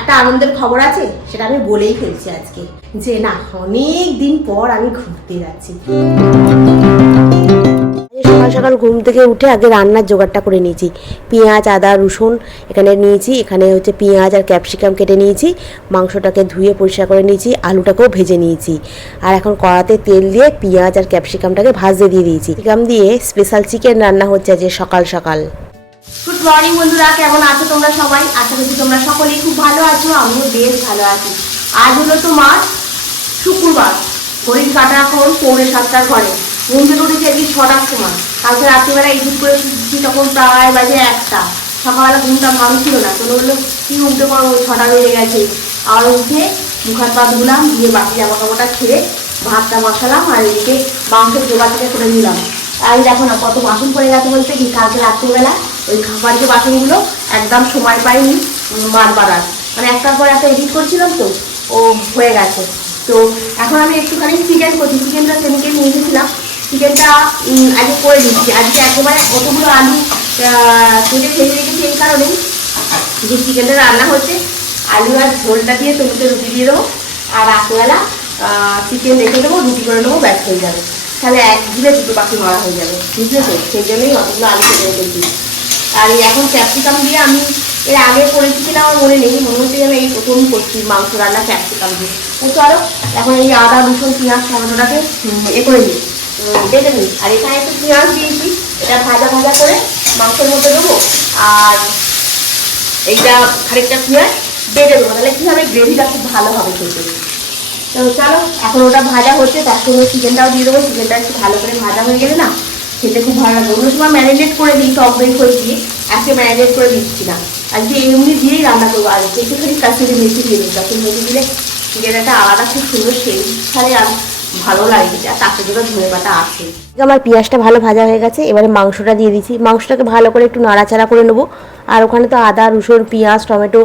একটা আনন্দের খবর আছে? সেটা আমি বলেই ফেলছি আজকে। যে না অনেক দিন পর আমি ঘুরতে যাচ্ছি। সকাল সকাল ঘুম থেকে উঠে আগে রান্নার জোগাড়টা করে নিয়েছি। পেঁয়াজ, আদা, রসুন এখানে নিয়েছি। এখানে হচ্ছে পেঁয়াজ আর ক্যাপসিকাম কেটে নিয়েছি। মাংসটাকে ধুয়ে পরিষ্কার করে নিয়েছি। আলুটাকেও ভেজে নিয়েছি। আর এখন কড়াতে তেল দিয়ে পেঁয়াজ আর ক্যাপসিকামটাকে ভাজতে দিয়ে দিয়েছি। ক্যাপসিকাম দিয়ে স্পেশাল চিকেন রান্না হচ্ছে আজকে সকাল সকাল। গুড মর্নিং বন্ধুরা, কেমন আছো তোমরা সবাই? আশা করছি তোমরা সকলেই খুব ভালো আছো, আমিও বেশ ভালো আছি। আজ হলো তোমার শুক্রবার, ঘড়ির কাটা এখন পৌনে সাতটার ঘরে। ঘুম থেকে উঠেছি ছটার সময়। কালকে রাত্রিবেলা এডিট করে শুনছি তখন প্রায় বাজে একটা। সকালবেলা ঘুমটা ভাঙছিল না কোনো বলল, কি উঠতে পারব ছটা বেজে গেছে। আর উঠে মুখার পা ধুলাম, দিয়ে বাকি জামা কাপড়টা ছেড়ে ভাতটা বসালাম, আর এদিকে মাংসের জোগাড় করে নিলাম। আর দেখো না, কত বাসন পড়ে গেছে বলতে কি? কালকে রাত্রিবেলা ওই যে বাসনগুলো একদম সময় পাইনি বারবার আর। মানে একটার পর একটা এডিট করছিলাম তো, ও হয়ে গেছে। তো এখন আমি একটুখানি চিকেন করছি চিকেনটা সেদিকে নিয়ে এসেছিলাম। চিকেনটা আগে করে দিচ্ছি আজকে একেবারে কতগুলো আলু কেটে ফেলে রেখেছি এই কারণেই যে চিকেনটা রান্না হচ্ছে। আলু আর ঝোলটা দিয়ে তুমিতে রুটি দিয়ে দেবো। আর রাত্রেবেলা চিকেন রেখে দেবো, রুটি করে নেব, ব্যাস হয়ে যাবে। তাহলে এক দিলে দুটো পাখি মারা হয়ে যাবে। বুঝলে তো? সেই জন্যই অতগুলো আলু কেটে রেখেছি। আর এখন ক্যাপসিকাম দিয়ে আমি এর আগে করেছি কিনা আমার মনে নেই, মনে হচ্ছে যেন এই প্রথম করছি মাংস রান্না ক্যাপসিকাম দিয়ে। তো চলো, এখন এই আদা, রসুন, পেঁয়াজ টমেটোটাকে এ করে নিই। বেটে নিই। আর এখানে একটু পেঁয়াজ দিয়েছি, এটা ভাজা ভাজা করে মাংসের মধ্যে দেবো, আর এইটা খানিকটা পেঁয়াজ বেটে দেবো, তাহলে কী হবে? গ্রেভিটা খুব ভালো হবে খেতে। তো চলো, এখন ওটা ভাজা হচ্ছে, তার সঙ্গে চিকেনটাও দিয়ে দেবো। চিকেনটা একটু ভালো করে ভাজা হয়ে গেলে না খেতে খুব ভালো লাগে অন্য সময় ম্যারিনেট করে দিই, টক দই করে দিয়ে। আজকে ম্যারিনেট করে দিচ্ছি না। আজকে এমনি দিয়েই রান্না করব। আর একটুখানি কাশ্মীরি মেথি দিয়ে দিই কাশ্মীরি মেথি দিলে চিকেনটা আলাদা খুব সুন্দর সেই ছাড়ে আর ভালো লাগে আর তাতে যেটা ধনে পাতা আছে আমার পেঁয়াজটা ভালো ভাজা হয়ে গেছে। এবারে মাংসটা দিয়ে দিচ্ছি। মাংসটাকে ভালো করে একটু নাড়াচাড়া করে নেব। আর ওখানে তো আদা, রসুন, পেঁয়াজ, টমেটো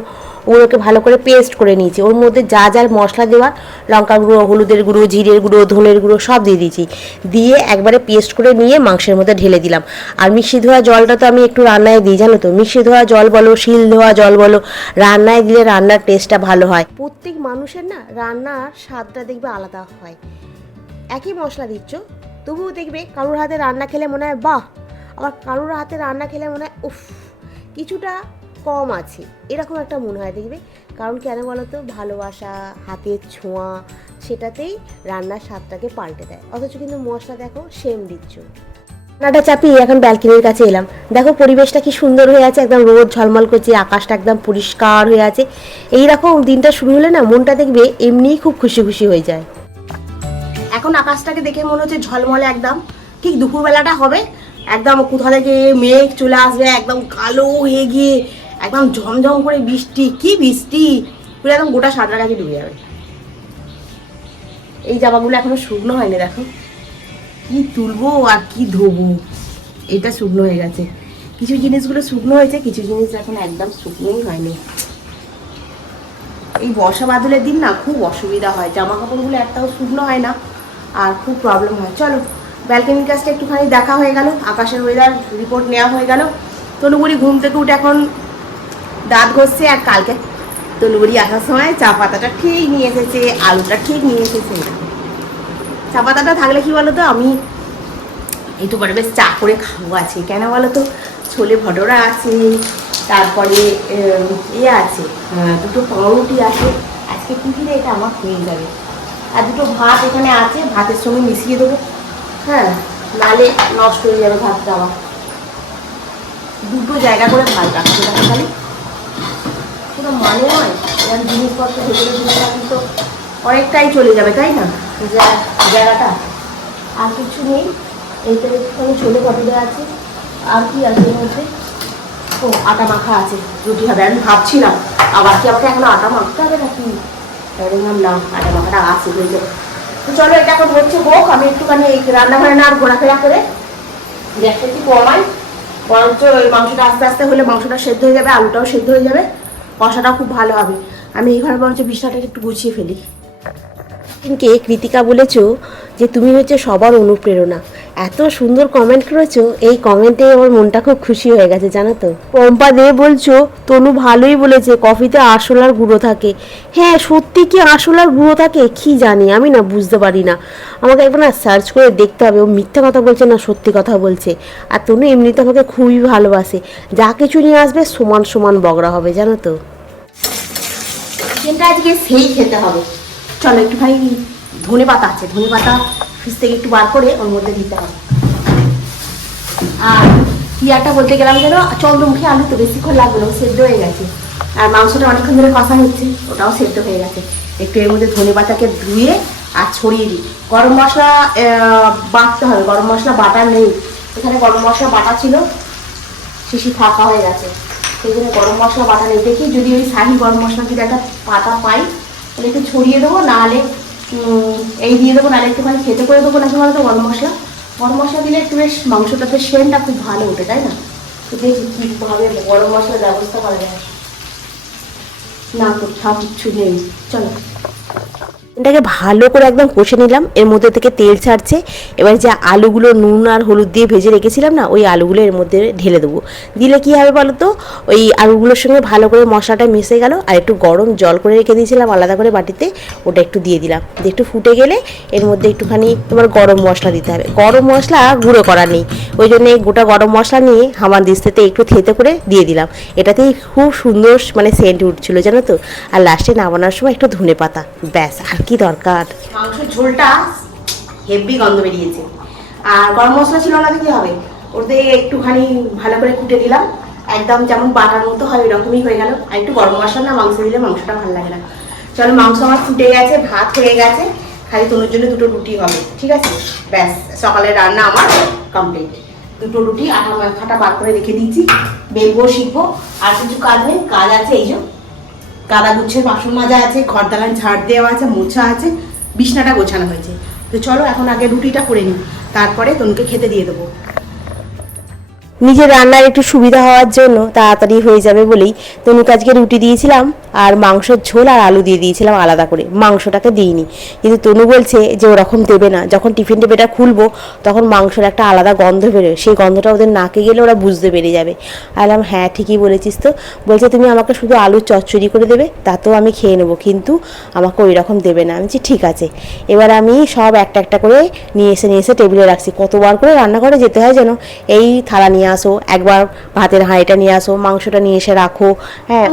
ওগুলোকে ভালো করে পেস্ট করে নিয়েছি। ওর মধ্যে যা যা মশলা দেওয়ার লঙ্কা গুঁড়ো, হলুদের গুঁড়ো, জিরের গুঁড়ো, ধনের গুঁড়ো, সব দিয়ে দিয়েছি। দিয়ে একবারে পেস্ট করে নিয়ে মাংসের মধ্যে ঢেলে দিলাম। আর মিক্সি ধোয়া জলটা তো আমি একটু রান্নায় দিই, জানো তো? মিক্সি ধোয়া জল বলো, শিল ধোয়া জল বলো, রান্নায় দিলে রান্নার টেস্টটা ভালো হয়। প্রত্যেক মানুষের না রান্নার স্বাদটা দেখবে আলাদা হয়। একই মশলা দিচ্ছ, তবুও দেখবে কারোর হাতে রান্না খেলে মনে হয়, বাহ! আবার কারোর হাতে রান্না খেলে মনে হয়, উফ! কিছুটা কম আছে। এরকম একটা মনে হয়, দেখবে? কারণ কেন বলো তো ভালোবাসা, হাতের ছোঁয়া, সেটাতেই রান্নার স্বাদটাকে পাল্টে দেয়। অথচ কিন্তু মশলা, দেখো সেম দিচ্ছ। রান্নাটা চাপিয়ে এখন ব্যালকনির কাছে এলাম। দেখো, পরিবেশটা কি সুন্দর হয়ে আছে, একদম রোদ ঝলমল করছে, আকাশটা একদম পরিষ্কার হয়ে আছে। এইরকম দিনটা শুরু হলে না, মনটা দেখবে এমনিই খুব খুশি খুশি হয়ে যায়। এখন আকাশটাকে দেখে মনে হচ্ছে ঝলমলে একদম। ঠিক দুপুরবেলাটা হবে। একদম কোথা থেকে মেঘ চলে আসবে, একদম কালো হয়ে গিয়ে একদম ঝমঝম করে বৃষ্টি, কি বৃষ্টি? পুরো একদম গোটা সাঁতরা গাছে ডুবে যাবে। এই জামাগুলো এখনও শুকনো হয়নি, দেখো। কি তুলবো আর কি ধোবো? এটা শুকনো হয়ে গেছে। কিছু জিনিসগুলো শুকনো হয়েছে, কিছু জিনিস এখন একদম শুকনোই হয়নি। এই বর্ষা বাদলের দিন না খুব অসুবিধা হয়। জামা কাপড়গুলো একটাও শুকনো হয় না আর খুব প্রবলেম হয়। চলো ব্যালকনির কাজটা একটুখানি দেখা হয়ে গেল, আকাশের ওয়েদার রিপোর্ট নেওয়া হয়ে গেল। তনুগুড়ি ঘুম থেকে উঠে এখন দাঁত ঘষছে আর কালকে তনুগুড়ি আসার সময় চা পাতাটা ঠিক নিয়ে এসেছে আলুটা ঠিক নিয়ে এসেছে। চা পাতাটা থাকলে কি বলো তো আমি একটু পরে বেশ চা করে খাব আছে কেন বলো তো ছোলে ভটোরা আছে তারপরে উম, ইয়ে আছে দুটো পাউরুটি আছে। আজকে টিফিনে এটা আমার হয়ে যাবে। আর দুটো ভাত এখানে আছে ভাতের সঙ্গে মিশিয়ে দেবো। হ্যাঁ নালে নষ্ট হয়ে যাবে ভাতটা আমার দুটো জায়গা করে ভাত রাখতে খালি কোনো মানে হয় এরকম জিনিসপত্র ভেতরে ঢুকে রাখি তো অনেকটাই চলে যাবে, তাই না? জায়গাটা। আর কিছু নেই এইটা একটুখানি ছোলে পটেটো আছে। আর কি আছে এর মধ্যে? ও, আটা মাখা আছে, রুটি হবে। আমি ভাবছিলাম, আবার কি আমাকে এখন আটা মাখতে হবে নাকি? দেখলাম না আটা মাখাটা আছে হয়ে যাবে তো চলো, এটা এখন হচ্ছে হোক, আমি একটুখানি এই রান্নাঘরে না আর ঘোরাফেরা করে গ্যাসটা একটু কমাই, বরঞ্চ ওই মাংসটা আস্তে আস্তে হলে মাংসটা সেদ্ধ হয়ে যাবে, আলুটাও সেদ্ধ হয়ে যাবে। কষাটাও খুব ভালো হবে। আমি এই ঘরে বরঞ্চ বিছনাটাকে একটু গুছিয়ে ফেলি। দিনকে কৃতিকা বলেছ যে তুমি হচ্ছে সবার অনুপ্রেরণা। এত সুন্দর কমেন্ট করেছ, এই কমেন্টে আমার মনটা খুব খুশি হয়ে গেছে, জানো তো। পম্পা দে বলছো, তনু ভালোই বলেছে, কফিতে আরশোলার গুঁড়ো থাকে। হ্যাঁ সত্যি কি আরশোলার গুঁড়ো থাকে? কি জানি, আমি না বুঝতে পারি না। আমাকে একবার না সার্চ করে দেখতে হবে, ও মিথ্যা কথা বলছে না সত্যি কথা বলছে। আর তনু এমনিতে আমাকে খুবই ভালোবাসে। যা কিছু নিয়ে আসবে সমান সমান বগরা হবে, জানো তো। চিকেনটা আজকে সেই খেতে হবে। চলো একটু ভাই, ধনে পাতা আছে, ধনে পাতা ফ্রিজ থেকে একটু বার করে ওর মধ্যে দিতে হবে। আর ইয়াটা বলতে গেলাম যেন চন্দ্রমুখী আলু তো বেশিক্ষণ ও সেদ্ধ হয়ে গেছে। আর মাংসটা অনেকক্ষণ ধরে কষা হচ্ছে, ওটাও সেদ্ধ হয়ে গেছে। একটু এর মধ্যে ধনে পাতাকে ধুয়ে আর ছড়িয়ে দিই। গরম মশলা বাটতে হবে, গরম মশলা বাটা নেই। এখানে গরম মশলা বাটা ছিল, শিশি ফাঁকা হয়ে গেছে। জন্য গরম মশলা বাটা নেই দেখি। যদি ওই শাহি গরম মশলা যদি একটা পাতা পাই, তাহলে একটু ছড়িয়ে দেবো, নাহলে এই দিয়ে দেবো, নাহলে একটুখানি খেতে করে দেবো, নাকি বলতো গরম মশলা? গরম মশলা দিলে একটু বেশ মাংসটাতে সেনটা খুব ভালো ওঠে, তাই না? তো দেখি কীভাবে গরম মশলার ব্যবস্থা করা যায়। না তো, সব কিছু নেই। চলো। এটাকে ভালো করে একদম কষে নিলাম। এর মধ্যে থেকে তেল ছাড়ছে। এবার যে আলুগুলো নুন আর হলুদ দিয়ে ভেজে রেখেছিলাম না, ওই আলুগুলো এর মধ্যে ঢেলে দেবো। দিলে কি হবে বলো তো? ওই আলুগুলোর সঙ্গে ভালো করে মশলাটা মিশে গেল আর একটু গরম জল করে রেখে দিয়েছিলাম আলাদা করে বাটিতে, ওটা একটু দিয়ে দিলাম। একটু ফুটে গেলে এর মধ্যে একটুখানি তোমার গরম মশলা দিতে হবে। গরম মশলা গুঁড়ো করা নেই। ওই জন্য গোটা গরম মশলা নিয়ে হামার দিস্তেতে একটু থেতে করে দিয়ে দিলাম। এটাতেই খুব সুন্দর মানে সেন্ট উঠছিল, জানো তো? আর লাস্টে নামানোর সময় একটু ধনে পাতা ব্যাস, আর কি দরকার? মাংসের ঝোলটা হেভি গন্ধ বেরিয়েছে। আর গরম মশলা ছিল না কি হবে? ওতে একটুখানি ভালো করে কুটে দিলাম। একদম যেমন বাটার মতো হয় এরকমই হয়ে গেল। আর একটু গরম মশলা না, মাংস দিলে মাংসটা ভালো লাগে না। চলো, মাংস আমার ফুটে গেছে, ভাত হয়ে গেছে। খালি তনুর জন্য দুটো রুটি হবে, ঠিক আছে? ব্যাস সকালের রান্না আমার কমপ্লিট দুটো রুটি, আটা, মাখাটা বার করে রেখে দিচ্ছি বেলবো, শিখব, আর কিছু কাজ নেই, কাজ আছে এই যে। কাদা গুচ্ছের বাসন মাজা আছে ঘর দালান ঝাড় দেওয়া আছে, মোছা আছে, বিছনাটা গোছানো হয়েছে। তো চলো এখন আগে রুটিটা করে নিই, তারপরে তনুকে খেতে দিয়ে দেবো। নিজের রান্নার একটু সুবিধা হওয়ার জন্য তাড়াতাড়ি হয়ে যাবে বলেই তনুকে আজকে রুটি দিয়েছিলাম আর মাংসের ঝোল আর আলু দিয়ে দিয়েছিলাম আলাদা করে। মাংসটাকে দিইনি। কিন্তু তনু বলছে যে ওরকম দেবে না। যখন টিফিন টেবিলটা খুলবো তখন মাংসের একটা আলাদা গন্ধ বেরোয়। সেই গন্ধটা ওদের নাকে গেলে ওরা বুঝতে পেরে যাবে। আলাম হ্যাঁ ঠিকই বলেছিস তো। বলছে, তুমি আমাকে শুধু আলুর চচ্চড়ি করে দেবে, তাতেও আমি খেয়ে নেব। কিন্তু আমাকে ওই রকম দেবে না। আমি বলছি, ঠিক আছে। এবার আমি সব একটা একটা করে নিয়ে এসে নিয়ে এসে টেবিলে রাখছি। কতবার করে রান্নাঘরে যেতে হয় যেন এই থালা নিয়ে আসো একবার ভাতের হাঁড়িটা নিয়ে আসো মাংসটা নিয়ে এসে রাখো হ্যাঁ।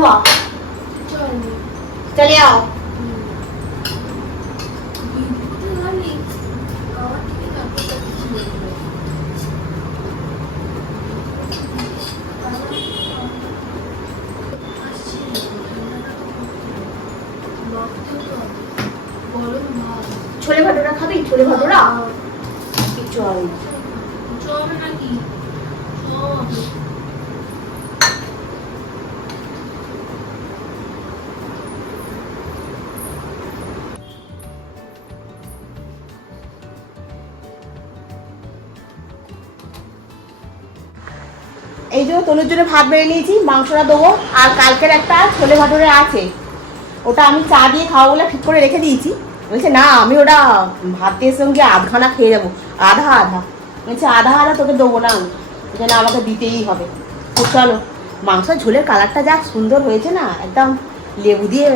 ছোলে ভাটোরা খাবি? ছোলে ভাটোরা কিচ্ছু হবে এই যে তনুর জন্য ভাত বেড়ে নিয়েছি, মাংসটা দেবো, আর কালকের একটা ছোলে ভাটুরে আছে। ওটা আমি চা দিয়ে খাওয়া বলে ঠিক করে রেখে দিয়েছি। বলছে, না, আমি ওটা ভাতের সঙ্গে আধখানা খেয়ে যাব আধা আধা। বলছে, আধা আধা তোকে দেবো না আমি। জন্য আমাকে দিতেই হবে। তো চলো মাংস ঝোলের কালারটা যা সুন্দর হয়েছে না, একদম লেবু দিয়ে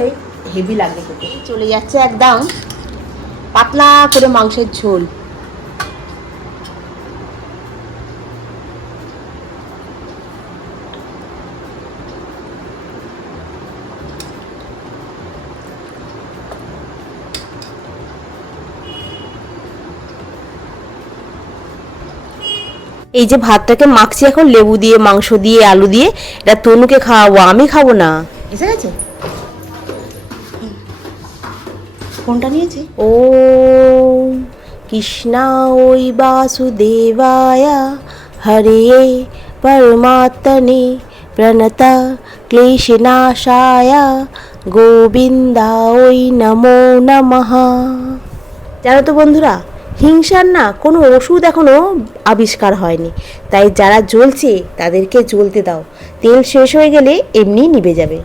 হেভি লাগবে চলে যাচ্ছে একদম পাতলা করে মাংসের ঝোল। এই যে ভাতটাকে মাখছি এখন লেবু দিয়ে মাংস দিয়ে আলু দিয়ে এটা তনুকে খাওয়াবো আমি খাব না। এসে গেছে? কোনটা নিয়েছে? ও কৃষ্ণা ওই বাসুদেবায়া হরে পরমাত্মনে প্রণতা ক্লেশনাশায়া গোবিন্দা ওই নমো নমঃ। জানো তো বন্ধুরা হিংসার না, কোনো ওষুধ এখনও আবিষ্কার হয়নি। তাই যারা জ্বলছে, তাদেরকে জ্বলতে দাও। তেল শেষ হয়ে গেলে এমনি নিবে যাবে।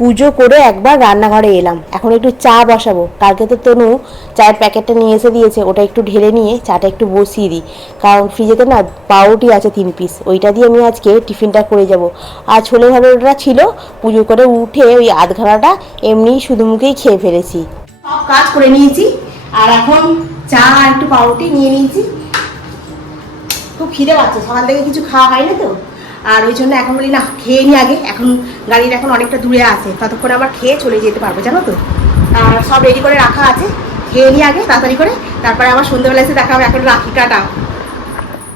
পুজো করে একবার রান্নাঘরে এলাম। এখন একটু চা বসাবো। কালকে তো তনু চায়ের প্যাকেটটা নিয়ে এসে দিয়েছে, ওটা একটু ঢেলে নিয়ে চাটা একটু বসিয়ে দিই। কারণ ফ্রিজেতে না পাউরুটি আছে তিন পিস ওইটা দিয়ে আমি আজকে টিফিনটা করে যাব। আর ছোলে ভালোটা ছিল পুজো করে উঠে ওই আধ ঘানাটা এমনি শুধু মুখেই খেয়ে ফেলেছি। সব কাজ করে নিয়েছি, আর এখন চা একটু পাউরুটি নিয়ে নিয়েছি। খুব খিদে পাচ্ছে, সকাল থেকে কিছু খাওয়া হয়নি তো? আর ওই জন্য এখন বলি, না, খেয়ে নি আগে। এখন গাড়িটা এখন অনেকটা দূরে আছে। ততক্ষণ আবার খেয়ে চলে যেতে পারব, জানো তো? আর সব রেডি করে রাখা আছে। খেয়ে নি আগে, তাড়াতাড়ি করে। তারপরে আবার সন্ধ্যাবেলা এসে দেখা হবে। এখন রাখি কাটা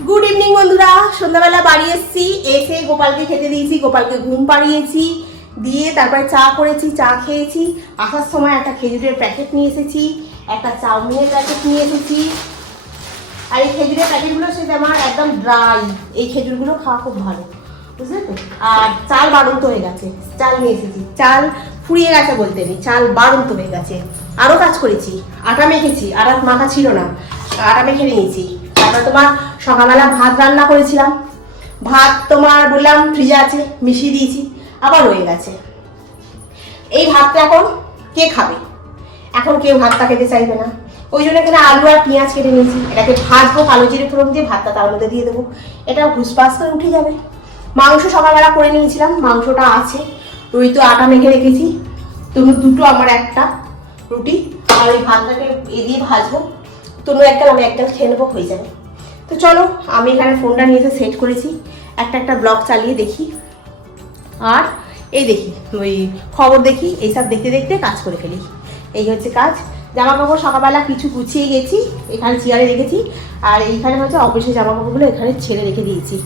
গুড ইভিনিং বন্ধুরা। সন্ধ্যাবেলা বাড়ি এসেছি। এসে গোপালকে খেতে দিয়েছি। গোপালকে ঘুম পাড়িয়েছি। দিয়ে তারপরে চা করেছি, চা খেয়েছি। আসার সময় একটা খেজুরের প্যাকেট নিয়ে এসেছি। একটা চাউমিনের প্যাকেট নিয়ে এসেছি। আর এই খেজুরের প্যাকেটগুলো সেটা আমার একদম ড্রাই এই খেজুরগুলো খাওয়া খুব ভালো, বুঝলে তো? আর চাল বাড়ন্ত হয়ে গেছে, চাল নিয়ে এসেছি। চাল ফুরিয়ে গেছে বলতে নেই, চাল বাড়ন্ত হয়ে গেছে। আরও কাজ করেছি, আটা মেখেছি আটা মাখা ছিল না, আটা মেখে নিয়েছি। তারপর তোমার সকালবেলা ভাত রান্না করেছিলাম, ভাত তোমার বললাম ফ্রিজে আছে, মিশিয়ে দিয়েছি, আবার রয়ে গেছে। এই ভাতটা এখন কে খাবে? এখন কেউ ভাতটা খেতে চাইবে না। ওই জন্য এখানে আলু আর পেঁয়াজ কেটে নিয়েছি। এটাকে ভাজবো, কালো জিরে ফোড়ন দিয়ে ভাতটা তার মধ্যে দিয়ে দেবো। এটা ঘুষপাস করে উঠে যাবে। মাংস সকালবেলা করে নিয়েছিলাম, মাংসটা আছে। রুই তো আটা মেখে রেখেছি। তনু দুটো, আমার একটা রুটি। আর ওই ভাতটাকে এ দিয়ে ভাজবো। তনু একটা আমি একটা খেয়ে নেব, হয়ে যাবে। তো চলো, আমি এখানে ফোনটা নিয়ে এসে সেট করেছি। একটা একটা ব্লগ চালিয়ে দেখি। আর এই দেখি, ওই খবর দেখি এইসব দেখতে দেখতে কাজ করে ফেলি। এই হচ্ছে কাজ। জামা কাপড় সকালবেলা কিছু গুছিয়ে গেছি, এখানে চেয়ারে রেখেছি, আর এইখানে হচ্ছে অফিসের জামা কাপড়গুলো এখানে ছেড়ে রেখে দিয়েছি।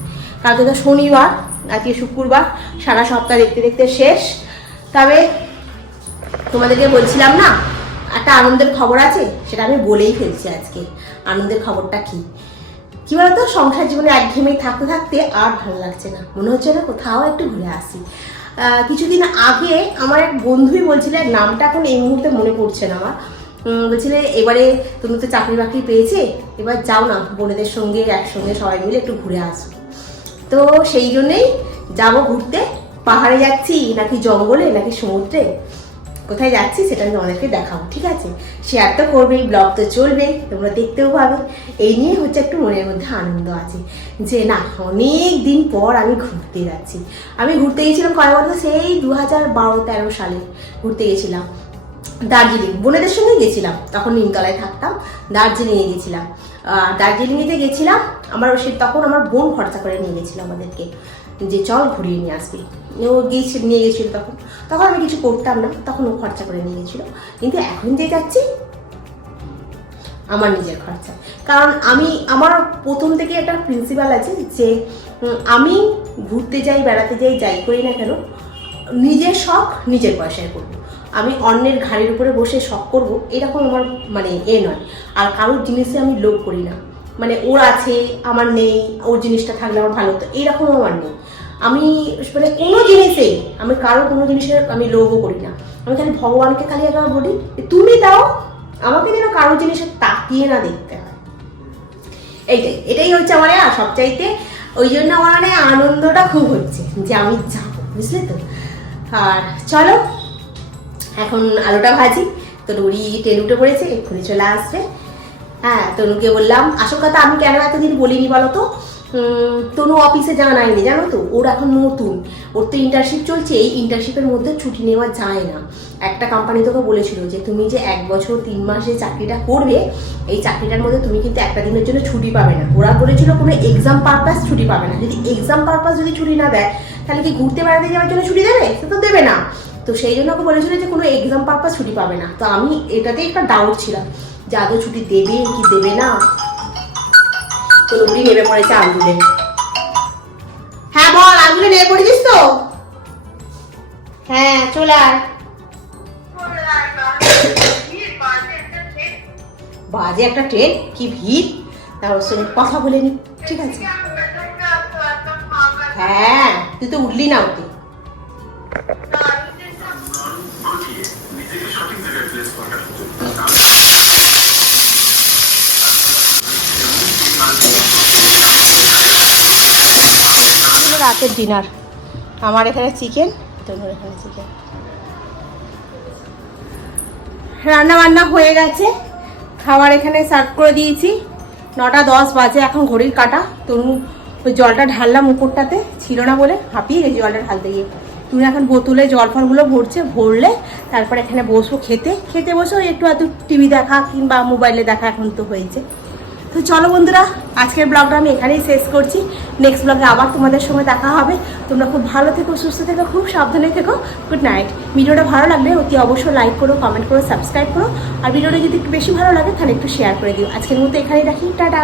কালকে তো শনিবার, আজকে শুক্রবার, সারা সপ্তাহ দেখতে দেখতে শেষ। তবে তোমাদেরকে বলছিলাম না, একটা আনন্দের খবর আছে, সেটা আমি বলেই ফেলছি আজকে। আনন্দের খবরটা কি? কি বলতো, সংসার জীবনে একঘেয়েমি থাকতে থাকতে আর ভালো লাগছে না। মনে হচ্ছে না কোথাও একটু ঘুরে আসি। কিছুদিন আগে আমার এক বন্ধুই বলছিলেন নামটা এখন এই মুহূর্তে মনে পড়ছে না আমার বলছিলে এবারে তুমি তো চাকরি বাকরি পেয়েছে, এবার যাও না, বোনেদের সঙ্গে, একসঙ্গে সবাই মিলে একটু ঘুরে আসো। তো সেই জন্যেই যাব ঘুরতে। পাহাড়ে যাচ্ছি, নাকি জঙ্গলে, নাকি সমুদ্রে? কোথায় যাচ্ছি সেটা আমি তোমাদেরকে দেখাবো, ঠিক আছে? শেয়ার তো করবেই ব্লগ তো চলবেই, তোমরা দেখতেও পাবে। এই নিয়ে হচ্ছে একটু মনের মধ্যে আনন্দ আছে। যে না, অনেক দিন পর আমি ঘুরতে যাচ্ছি। আমি ঘুরতে গেছিলাম কয় বছর সেই দু হাজার বারো তেরো সালে ঘুরতে গেছিলাম দার্জিলিং। বোনেদের সঙ্গে গেছিলাম। তখন নিমতলায় থাকতাম। দার্জিলিংয়ে গেছিলাম। দার্জিলিংয়েতে গেছিলাম। আমার সে তখন আমার বোন খরচা করে নিয়ে গেছিল আমাদেরকে যে চল ঘুরিয়ে নিয়ে আসবি। ও গিয়েছিল নিয়ে গেছিল তখন। তখন আমি কিছু করতাম না। তখন ও খরচা করে নিয়ে গেছিল। কিন্তু এখন যে যাচ্ছি, আমার নিজের খরচা। কারণ আমি আমার প্রথম থেকে একটা প্রিন্সিপাল আছে যে আমি ঘুরতে যাই, বেড়াতে যাই যাই করি না কেন নিজের শখ, নিজের পয়সায় করব। আমি অন্যের ঘাড়ির উপরে বসে শখ করব, এরকম আমার মানে এ নয়। আর কারোর জিনিসে আমি লোভ করি না। মানে ওর আছে, আমার নেই, ওর জিনিসটা থাকলে আমার ভালো হতো এইরকম আমার নেই। আমি মানে কোনো জিনিসে, আমি কারও কোনো জিনিসের আমি লোভও করি না। আমি খালি ভগবানকে খালি একবার বলি তুমি দাও, আমাকে যেন কারও জিনিসে তাকিয়ে না দেখতে হয়। এইটাই, এটাই হচ্ছে আমার সবচাইতে ওই জন্য আমার মানে আনন্দটা খুব হচ্ছে যে আমি যাব, বুঝলে তো? আর চলো, এখন আলুটা ভাজি। তো রুড়ি ট্রেন উঠে পড়েছে, এক্ষুনি চলে আসবে। হ্যাঁ তনুকে বললাম, আসল কথা আমি কেন এতদিন বলিনি বলো তো? তনু অফিসে জানায়নি জানো তো? ওর এখন নতুন। ওর তো ইন্টার্নশিপ চলছে, এই ইন্টার্নশিপের মধ্যে ছুটি নেওয়া যায় না। একটা কোম্পানি তোকে বলেছিল যে, তুমি যে এক বছর তিন মাসে চাকরিটা করবে, এই চাকরিটার মধ্যে তুমি কিন্তু একটা দিনের জন্য ছুটি পাবে না। ওরা বলেছিল কোনো এক্সাম পারপাস ছুটি পাবে না। যদি এক্সাম পারপাস যদি ছুটি না দেয় তাহলে কি ঘুরতে বেড়াতে যাওয়ার জন্য ছুটি দেবে? সে তো দেবে না। তো সেই জন্য ওকে বলেছিল যে কোনো এক্সাম পারপাস ছুটি পাবে না। তো আমি এটাতেই একটা ডাউট ছিলাম। যে আদৌ ছুটি দেবে কি দেবে না? তো রুটি নেমে পড়েছে আঞ্জুলে হ্যাঁ বল আঞ্জুলে নেমে পড়েছিস তো? হ্যাঁ চলে আয়। বাজে একটা ট্রেন কি ভিড়? তার সঙ্গে কথা বলে নি। ঠিক আছে। হ্যাঁ তুই তো উঠলি না ওতে রাতের ডিনার আমার এখানে চিকেন তোমার এখানে চিকেন রান্না বান্না হয়ে গেছে। খাবার এখানে সার্ভ করে দিয়েছি। নটা দশ বাজে, এখন ঘড়ির কাটা। তনু ওই জলটা ঢাললাম উপরটাতে, ছিল না বলে হাঁপিয়ে গেছি জলটা ঢালতে গিয়ে। তুমি এখন বোতলে জল ফলগুলো ভরছে, ভরলে তারপর এখানে বসবো খেতে। খেতে বসে, একটু আধটু টিভি দেখা কিংবা মোবাইলে দেখা এখন তো হয়েছে। তো চলো বন্ধুরা, আজকের ব্লগটা আমি এখানেই শেষ করছি। নেক্সট ব্লগে আবার তোমাদের সঙ্গে দেখা হবে। তোমরা খুব ভালো থেকো, সুস্থ থেকো, খুব সাবধানে থেকো। গুড নাইট ভিডিওটা ভালো লাগলে অতি অবশ্যই লাইক করো কমেন্ট করো সাবস্ক্রাইব করো। আর ভিডিওটা যদি বেশি ভালো লাগে, তাহলে একটু শেয়ার করে দিও। আজকের মতো এখানেই রাখি। টাটা!